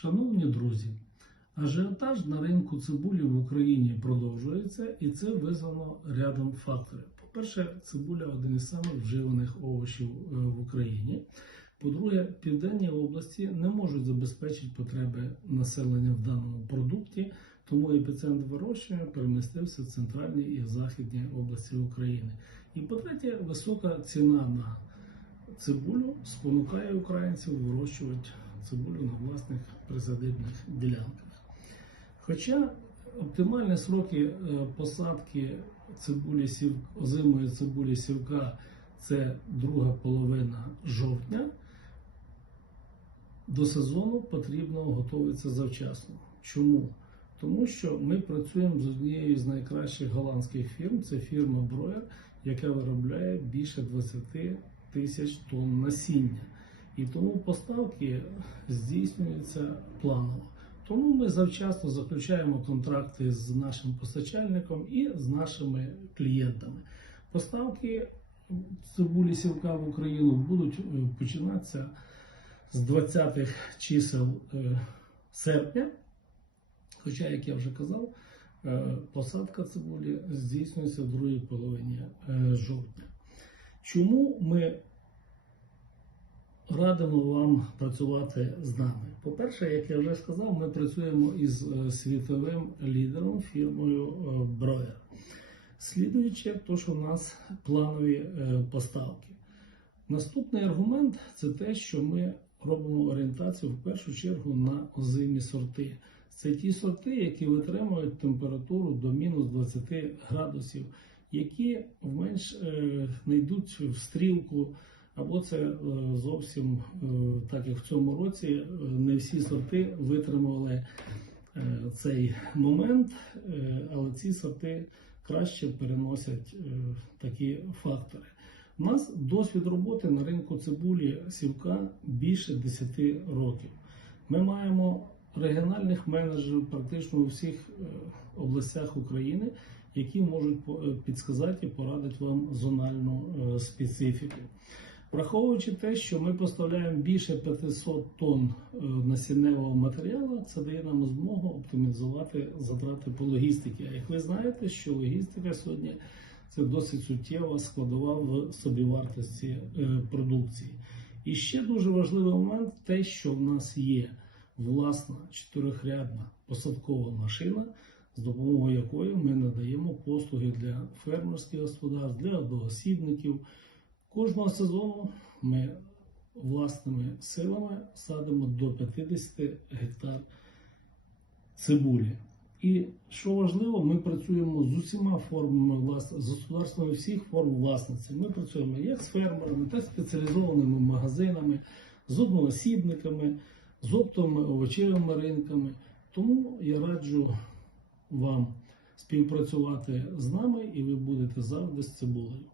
Шановні друзі, ажіотаж на ринку цибулі в Україні продовжується, і це визвано рядом факторів. По-перше, цибуля один із самих вживаних овочів е, в Україні. По-друге, південні області не можуть забезпечити потреби населення в даному продукті, тому епіцентр вирощування перемістився в центральні і західні області України. І по-третє, висока ціна на цибулю спонукає українців вирощувати цибулю на власних присадибних ділянках. Хоча оптимальні сроки е, посадки цибулі сів... озимої цибулі сівка це друга половина жовтня, до сезону потрібно готуватися завчасно. Чому? Тому що ми працюємо з однією з найкращих голландських фірм, це фірма Броєр, яка виробляє більше 20 тисяч тонн насіння. І тому поставки здійснюються планово. Тому ми завчасно заключаємо контракти з нашим постачальником і з нашими клієнтами. Поставки цибулі сівка в Україну будуть е, починатися з 20-х чисел е, серпня. Хоча, як я вже казав, е, посадка цибулі здійснюється в другій половині жовтня. Чому ми радимо вам працювати з нами? По-перше, як я вже сказав, ми працюємо із е, світовим лідером фірмою е, Броєр. Слідуючи, то, що у нас планові е, поставки. Наступний аргумент це те, що ми робимо орієнтацію в першу чергу на озимі сорти. Це ті сорти, які витримують температуру до мінус 20 градусів, які менш е, не йдуть в стрілку, або це е, зовсім е, так як в цьому році е, не всі сорти витримали цей момент, але ці сорти краще переносять такі фактори. У нас досвід роботи на ринку цибулі сівка більше 10 років. Ми маємо регіональних менеджерів практично у всіх областях України, які можуть підсказати і порадити вам зональну специфіку. Враховуючи те, що ми поставляємо більше 500 тонн е, насінневого матеріалу, це дає нам змогу оптимізувати затрати по логістиці. А як ви знаєте, що логістика сьогодні це досить суттєва складова в собівартості е, продукції. І ще дуже важливий момент те, що в нас є власна чотирьохрядна посадкова машина, з допомогою якої ми надаємо послуги для фермерських господарств, для одноосібників. Кожного сезону ми власними силами садимо до 50 гектар цибулі. І що важливо, ми працюємо з усіма формами власності, з господарствами всіх форм власності. Ми працюємо як з фермерами, так і спеціалізованими магазинами, з одноосібниками, з оптовими овочевими ринками. Тому я раджу вам співпрацювати з нами, і ви будете завжди з цибулею.